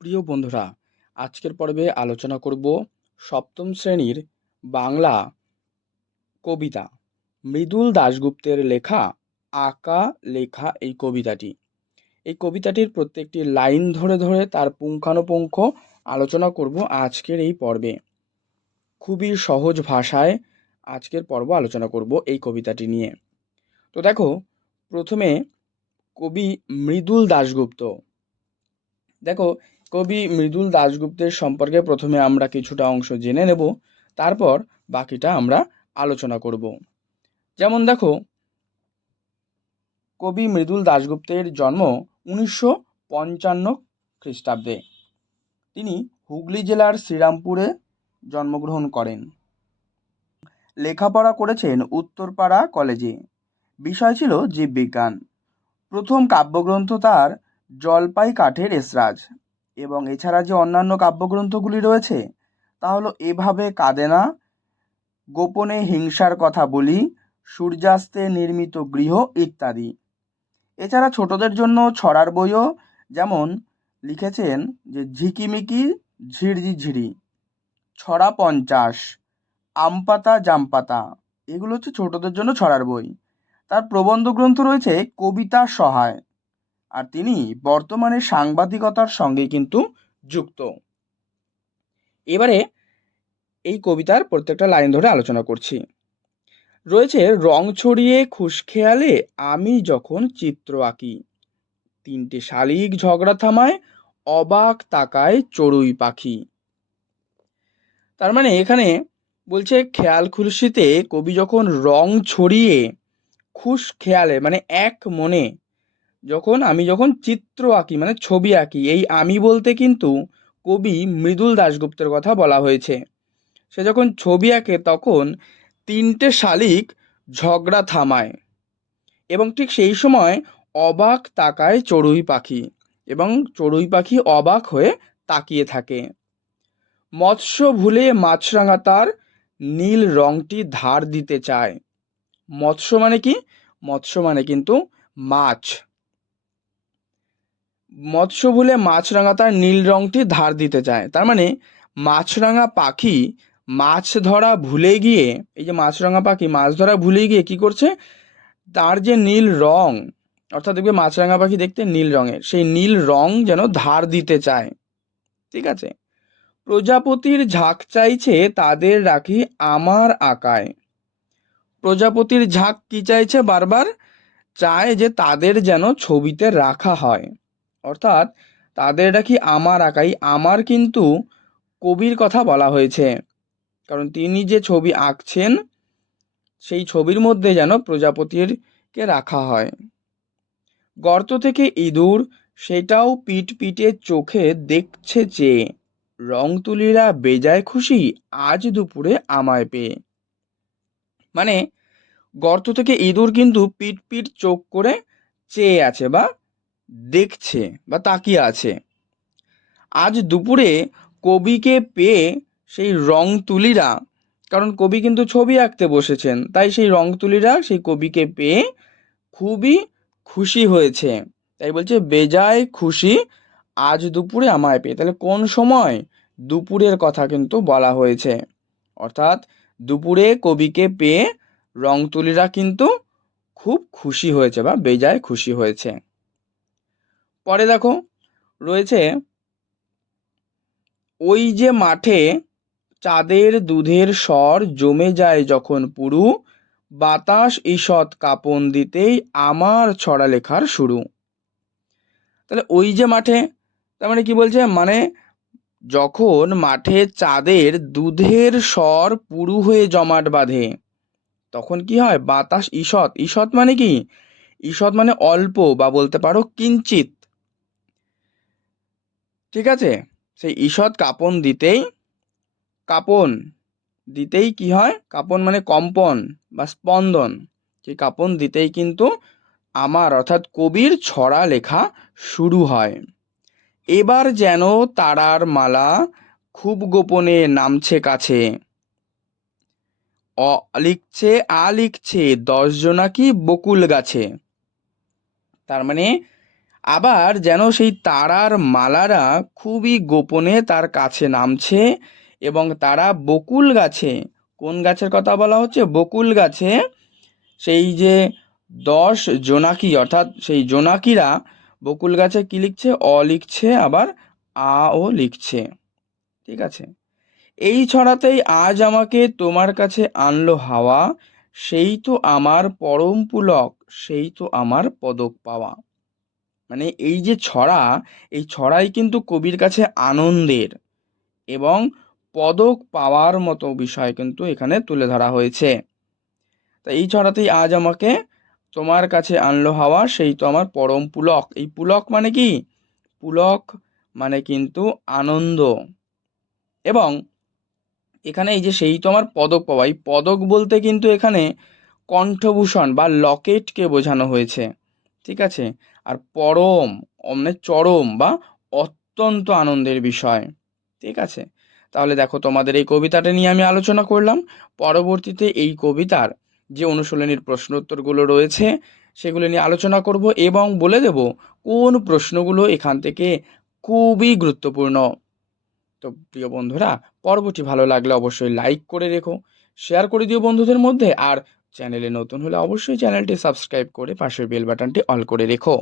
প্রিয় বন্ধুরা, আজকের পর্বে আলোচনা করব সপ্তম শ্রেণির বাংলা কবিতা। মৃদুল দাশগুপ্তের লেখা আঁকা লেখা এই কবিতাটি। এই কবিতাটির প্রত্যেকটি লাইন ধরে ধরে তার পুঙ্খানুপুঙ্খ আলোচনা করব আজকের এই পর্বে। খুবই সহজ ভাষায় আজকের পর্ব আলোচনা করব এই কবিতাটি নিয়ে। তো দেখো, প্রথমে কবি মৃদুল দাশগুপ্ত। দেখো কবি মৃদুল দাশগুপ্তের সম্পর্কে প্রথমে আমরা কিছুটা অংশ জেনে নেব, তারপর বাকিটা আমরা আলোচনা করব। যেমন দেখো, কবি মৃদুল দাশগুপ্তের জন্ম উনিশশো পঞ্চান্ন খ্রিস্টাব্দে। তিনি হুগলি জেলার শ্রীরামপুরে জন্মগ্রহণ করেন। লেখাপড়া করেছেন উত্তরপাড়া কলেজে। বিষয় ছিল জীববিজ্ঞান। প্রথম কাব্যগ্রন্থ তার জলপাই কাঠের এসরাজ। এবং এছাড়া যে অন্যান্য কাব্যগ্রন্থগুলি রয়েছে তা হলো এভাবে কাঁদে না। গোপনে হিংসার কথা বলি, সূর্যাস্তে নির্মিত গৃহ ইত্যাদি। এছাড়া ছোটদের জন্য ছড়ার বইও, যেমন লিখেছেন যে ঝিকিমিকি ঝিরঝি ঝিরি ছড়া পঞ্চাশ, আমপাতা জামপাতা, এগুলো হচ্ছে ছোটদের জন্য ছড়ার বই। তার প্রবন্ধ গ্রন্থ রয়েছে কবিতা সহায়। আর তিনি বর্তমানে সাংবাদিকতার সঙ্গে কিন্তু যুক্ত। এবারে এই কবিতার প্রত্যেকটা লাইন ধরে আলোচনা করছি। রয়েছে, রং ছড়িয়ে খুশখেয়ালে আমি যখন চিত্র আঁকি। তিনটে শালিক ঝগড়া থামায়, অবাক তাকায় চড়ুই পাখি। তার মানে এখানে বলছে, খেয়াল খুলসিতে কবি যখন রং ছড়িয়ে খুশ খেয়ালে মানে এক মনে যখন আমি যখন চিত্র আঁকি মানে ছবি আঁকি, এই আমি বলতে কিন্তু কবি মৃদুল দাশগুপ্তের কথা বলা হয়েছে। সে যখন ছবি আঁকে তখন তিনটে শালিক ঝগড়া থামায় এবং ঠিক সেই সময় অবাক তাকায় চড়ুই পাখি এবং চড়ুই পাখি অবাক হয়ে তাকিয়ে থাকে। মৎস্য ভুলে মাছরাঙা তার নীল রংটি ধার দিতে চায়। মৎস্য মানে কি? মৎস্য মানে কিন্তু মাছ। মৎস্য ভুলে মাছরাঙা তার নীল রংটি ধার দিতে চায়। তার মানে মাছরাঙা পাখি মাছ ধরা ভুলে গিয়ে, এই যে মাছরাঙা পাখি মাছ ধরা ভুলে গিয়ে কি করছে? তার যে নীল রং, অর্থাৎ দেখবে মাছরাঙা পাখি দেখতে নীল রঙের, সেই নীল রং যেন ধার দিতে চায়। ঠিক আছে? প্রজাপতির ঝাঁক চাইছে তাদের রাখি আমার আঁকায়। প্রজাপতির ঝাঁক কি চাইছে বারবার? চায় যে তাদের যেন ছবিতে রাখা হয়। অর্থাৎ তাদের এটা কি আমার আঁকাই? আমার কিন্তু কবির কথা বলা হয়েছে। কারণ তিনি যে ছবি আঁকছেন, সেই ছবির মধ্যে যেন প্রজাপতিরকে রাখা হয়। গর্ত থেকে ইঁদুর, সেটাও পিট পিটে চোখে দেখছে যে, রং তুলিরা বেজায় খুশি আজ দুপুরে আমায় পেয়ে। মানে গর্ত থেকে ইঁদুর কিন্তু পিট পিট চোখ করে চেয়ে আছে বা দেখছে বা তাকিয়ে আছে। আজ দুপুরে কবিকে পেয়ে সেই রং তুলিরা কারণ কবি কিন্তু ছবি আঁকতে বসেছেন, তাই সেই রং তুলিরা সেই কবিকে পেয়ে খুবই খুশি হয়েছে। তাই বলছে, বেজায় খুশি আজ দুপুরে আমায় পেয়ে। তাহলে কোন সময়? দুপুরের কথা কিন্তু বলা হয়েছে। অর্থাৎ দুপুরে কবিকে পেয়ে রং তুলিরা কিন্তু খুব খুশি হয়েছে বা বেজায় খুশি হয়েছে। পরে দেখো রয়েছে ওই যে মাঠে চাঁদের দুধের স্বর জমে যায় যখন পুরু, বাতাস ঈষৎ কাঁপন দিতেই আমার ছড়া লেখার শুরু। তাহলে ওই যে মাঠে, তার মানে কি বলছে? মানে যখন মাঠে চাঁদের দুধের স্বর পুরু হয়ে জমাট বাঁধে, তখন কি হয়? বাতাস ঈষৎ। ঈষৎ মানে কি? ঈষৎ মানে অল্প বা বলতে পারো কিঞ্চিত। ঠিক আছে? সেই ঈষৎ কাঁপন দিতেই কাঁপন দিতেই কি হয়? কাঁপন মানে কম্পন বা স্পন্দন। সেই কাঁপন দিতেই কিন্তু আমার অর্থাৎ কবির ছড়া লেখা শুরু হয়। এবার যেন তারার মালা খুব গোপনে নামছে কাছে। অ লিখছে, আ লিখছে, দশ জনাকি বকুল গাছে। তার মানে আবার যেন সেই তারার মালারা খুবই গোপনে তার কাছে নামছে এবং তারা বকুল গাছে, কোন গাছের কথা বলা হচ্ছে? বকুল গাছে সেই যে দশ জোনাকি, অর্থাৎ সেই জোনাকিরা বকুল গাছে কি লিখছে? অ লিখছে, আবার আ ও লিখছে। ঠিক আছে? এই ছড়াতেই আজ আমাকে তোমার কাছে আনলো হাওয়া, সেই তো আমার পরম পুলক, সেই তো আমার পদক পাওয়া। মানে এই যে ছড়া, এই ছড়াই কিন্তু কবির কাছে আনন্দের এবং পদক পাওয়ার মতো বিষয় কিন্তু এখানে তুলে ধরা হয়েছে। তা এই ছড়াতেই আজ আমাকে তোমার কাছে আনলো হাওয়া, সেই তো আমার পরম পুলক। এই পুলক মানে কি? পুলক মানে কিন্তু আনন্দ। এবং এখানে এই যে সেই তো আমার পদক পাওয়া, এই পদক বলতে কিন্তু এখানে কণ্ঠভূষণ বা লকেটকে বোঝানো হয়েছে। ঠিক আছে? আর পরম মানে চরম বা অত্যন্ত আনন্দের বিষয়। ঠিক আছে? তাহলে দেখো তোমাদের এই কবিতাটা নিয়ে আমি আলোচনা করলাম। পরবর্তীতে এই কবিতার যে অনুশীলনীর প্রশ্নোত্তরগুলো রয়েছে, সেগুলো নিয়ে আলোচনা করব এবং বলে দেব কোন প্রশ্নগুলো এখান থেকে খুবই গুরুত্বপূর্ণ। তো প্রিয় বন্ধুরা, পর্বটি ভালো লাগলে অবশ্যই লাইক করে রেখো শেয়ার করে দিও বন্ধুদের মধ্যে, আর চ্যানেলে নতুন হলে অবশ্যই চ্যানেলটি সাবস্ক্রাইব করে পাশের বেল বাটনটি অল করে রেখো।